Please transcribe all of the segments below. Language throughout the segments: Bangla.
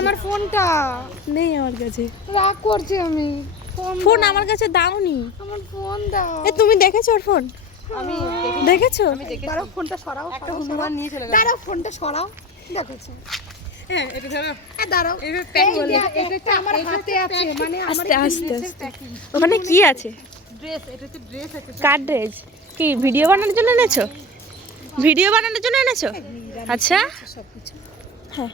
আমার ফোনটা নেই আমার কাছে, রাগ করছি আমি। ফোন আমার কাছে দাওনি, আমার ফোন দাও। তুমি দেখেছো ওর ফোন? আমি দেখেছো? দাঁড়াও, ফোনটা সরাও। একটা হনুমান নিয়ে চলে গেল। দাঁড়াও, ফোনটা সরাও। দেখেছো? হ্যাঁ, এটা ধরো। দাঁড়াও, এটা আমার হাতে আছে, মানে আমার আস্তে আস্তে। ওখানে কি আছে? ড্রেস। এটা তো ড্রেস আছে। কার ড্রেস? কি ভিডিও বানানোর জন্য এনেছো? ভিডিও বানানোর জন্য এনেছো? আচ্ছা, হ্যাঁ।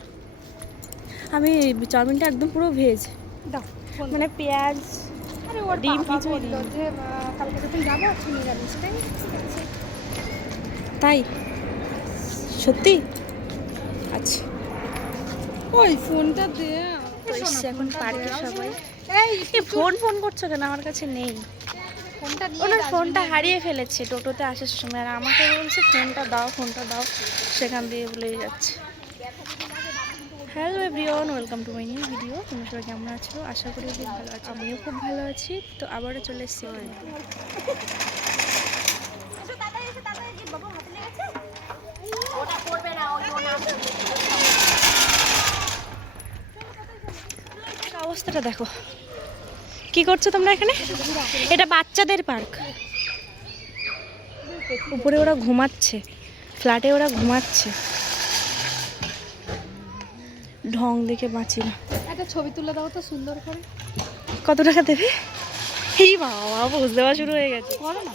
আমি চাউমিনটা একদম পুরো ভেজ, দাও মানে পেঁয়াজ আরে ওর ডিম বাবা কিছুই বললো যে কালকে যখন যাবো তুমি নিরামিষ তাই। তাই? সত্যি? আচ্ছা। ওই ফোনটা দে। তো এসছে এখন পার্কে সবাই। এই ফোন করছো কেন? আমার কাছে নেই ফোনটা নিয়ে। ওনার ফোনটা হারিয়ে ফেলেছে টোটোতে আসার সময়, আর আমাকে বলছে ফোনটা দাও, সেখান দিয়ে বলেই যাচ্ছে। Hello everyone, welcome to my new video. তোমরা সবাই কেমন আছো? আশা করি খুব ভালো আছো, আমিও খুব ভালো আছি। তো আবারও চলে এসেছি। অবস্থাটা দেখো, কি করছো তোমরা এখানে? এটা বাচ্চাদের পার্ক। উপরে ওরা ঘুমাচ্ছে, ফ্ল্যাটে ওরা ঘুমাচ্ছে। ঢং দেখে বাঁচি না। একটা ছবি তুলে দাও তো সুন্দর করে। কত টাকা দেবে? এই বাবা, বুঝ দেওয়া শুরু হয়ে গেছে। করো না।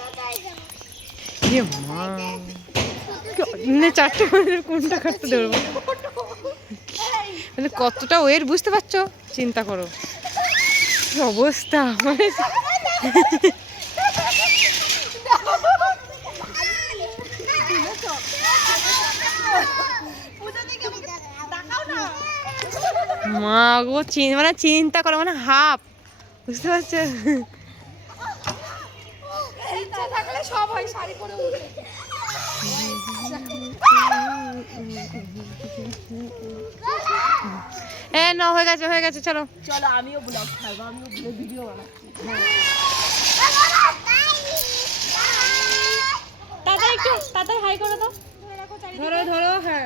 চারটে কোনটা কাটতে দেবো? মানে কতটা ওয়েট বুঝতে পারছো? চিন্তা করো অবস্থা। মানে মা গো, মানে চিন্তা করো, মানে হাফ, বুঝতে পারছো? সব হয় শাড়ি পরে উঠে। না হয়ে গেছে চলো চলো, আমিও ব্লগ ছাড়বো, আমিও ভিডিও বানাচ্ছি। তাড়াতাড়ি একটু তাড়াতাড়ি হাই করে দাও। ধরো হ্যাঁ।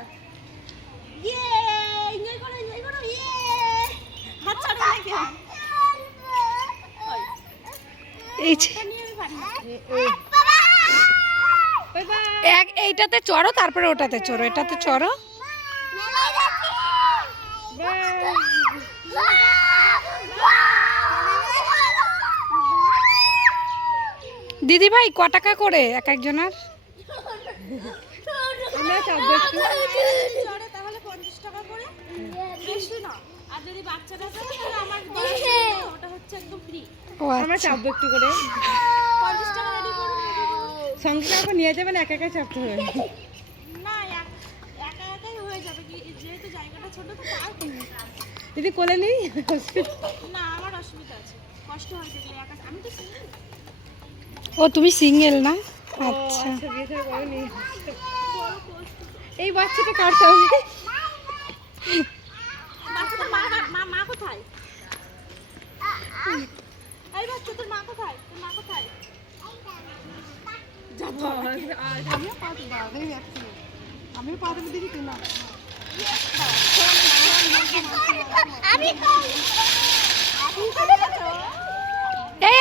এনজয় করো হাত ছাড়ো না কেউ। এইটাতে চড়ো, তারপরে ওটাতে চড়ো, এটাতে চড়ো। দিদি ভাই ক টাকা করে এক একজনের? আমরা চাপবো একটু। তাহলে 50 টাকা করে, বেশি না। আর যদি বাচ্চাটা থাকে তাহলে আমার ওটা হচ্ছে একদম ফ্রি। আমরা চাপবো একটু করে। 50 টাকা রেডি করো। সঙ্গে সঙ্গে নিয়ে যাবেন, একা একা চাপতে হবে না, একাই হয়ে যাবে, কি যেহেতু জায়গাটা ছোট তো পার্ক। দিদি কোলে নেই? না, আমার অসুবিধা আছে, কষ্ট হয় দেখলে একা। আমি তো সিঙ্গেল। ও তুমি সিঙ্গেল না? আচ্ছা, এই বাচ্চাটা কাটতে হবে। বাচ্চাটার মা কোথায়? এই বাচ্চা, তোর মা কোথায়? আমি পা দেবো দিদি, তুই না।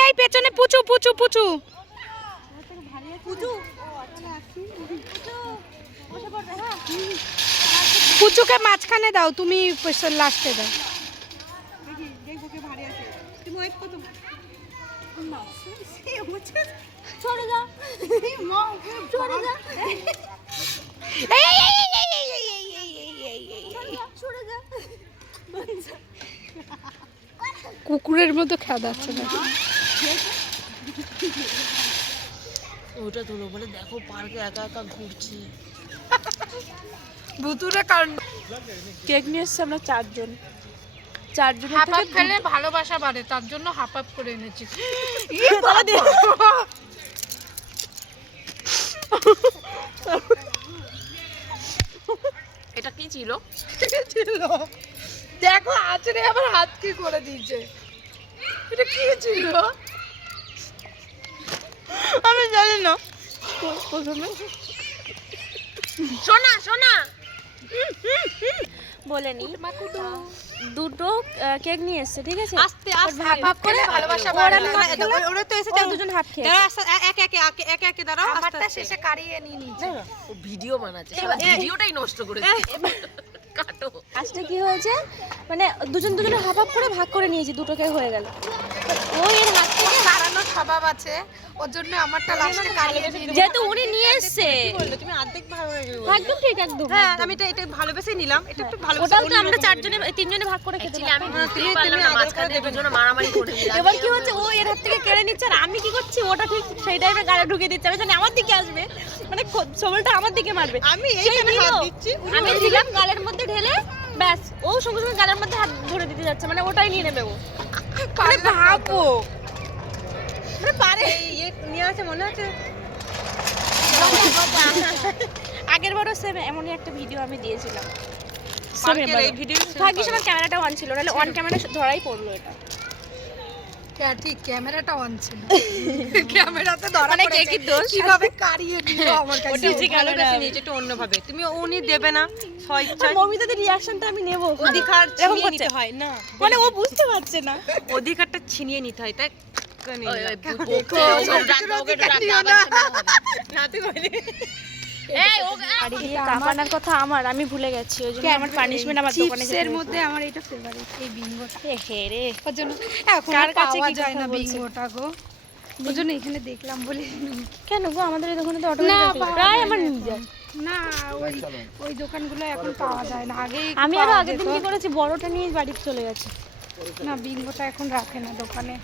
এই পেছনে পুচু। পুচুকে মাঝখানে দাও, তুমি লাস্টে দাও। কুকুরের মতো খেদাচ্ছে না। ওটা তোলো বলে, দেখো পার্কে একা ঘুরছি। ভুতুরে কারণ কেক নিয়ে এসেছি আমরা চারজন হাফ হাফ খেলে ভালোবাসা বাড়ে, তার জন্য হাফ হাফ করে এনেছি। এটা কি ছিল? দেখো আছড়ে আবার হাত কি করে দিয়েছে। এটা কি ছিল? আমি জানি না। প্রথমে সোনা সোনা বলে নি দুটো কেক নিয়ে এসছে, ঠিক আছে? আস্তে আস্তে ভাব করে ভালোবাসা ওরা তো এসে দুজন হাত খেয়ে এক এক দাঁড়াও, আমারটা শেষে কারিয়ে নিয়ে নিচ্ছে। ও ভিডিও বানাচ্ছে, ভিডিওটাই নষ্ট করেছে। কাটো। আজকে কি হয়েছে মানে দুজনে হাফ হাফ করে ভাগ করে নিয়েছি, দুটো কেক হয়ে গেল। ও এর হাত থেকে বাড়ানোর স্বভাব আছে, ওর জন্য আমারটা লাস্টে কারিয়ে দিয়ে যেহেতু উনি নিয়ে এসছে, তুমি অর্ধেক ভালো হয়ে গেল। একদম ঠিক একদম। হ্যাঁ আমি এটা ভালোবেসে নিলাম, এটা একটু ভালো। ওটাও তো আমরা তিনজনে ভাগ করে খেতে আমি বুঝতেই পারলাম না, মাঝখানে দুজনে মারামারি করে দিলাম। এবার কি হচ্ছে, ও এর হাত থেকে কেড়ে নিচ্ছে আর আমি কি করছি, ওটা ঠিক সেই টাইমে গালে ঢুকিয়ে দিচ্ছে। আমি জানি আমার দিকে আসবে, মানে সবলটা আমার দিকে মারবে। আমি সেই এইখানে নিল, হাত দিচ্ছি, আমি দিলাম গালের মধ্যে ঢেলে, ব্যাস ও সঙ্গে সঙ্গে গালের মধ্যে হাত ধরে দিতে যাচ্ছে, মানে ওটাই নিয়ে নেবে ও। আরে ভাবো মানে পারে ইয়ে নিয়ে আছে মনে আছে। আগের বারও সেম এমনই একটা ভিডিও আমি দিয়েছিলাম। পার্কের এই ভিডিও ভাগ্যিস আমার ক্যামেরাটা অন ছিল, নাহলে অন ক্যামেরা ধরাই পড়লো এটা। হ্যাঁ ঠিক, ক্যামেরাটা অন ছিল, ক্যামেরাতে ধরা মানে পড়েছে। কেকের দোষ। কিভাবে কারিয়ে দিল আমার কাছে। ওটি ভালোবেসে নিয়েছে একটু অন্যভাবে। তুমি উনি দেবে না স্বইচ্ছায়, মমিতাদের রিঅ্যাকশনটা আমি নেব। অধিকার এরকম ছিনিয়ে নিতে করছে। হয় না, মানে ও বুঝতে পারছে না। অধিকারটা ছিনিয়ে নিতে হয়, তাই বাড়ি দিয়ে কাঁপানোর কথা আমার, আমি ভুলে গেছি, ওই জন্য আমার পানিশমেন্ট আমার দোকানে যেতে চিপসের হয়েছে। মধ্যে আমার এটা ফেভারিট, এই বিঙ্গোটা। হে রে, ওর জন্য এখন কার আর কাছে পাওয়া কি যায় কথা না বলছে? বিঙ্গোটা গো, ওর জন্য এখানে দেখলাম বলে। কেন গো আমাদের এই দোকানে তো না, অটোমেটিক পাওয়া প্রায় যায় আমার না নিয়ে এখন। যায়। না ওই দোকানগুলো এখন পাওয়া যায় না, আগে আমি আরো আগের দিন কি করেছি, বড়টা নিয়ে বাড়িতে চলে গেছে। না বিঙ্গোটা এখন রাখে না দোকানে।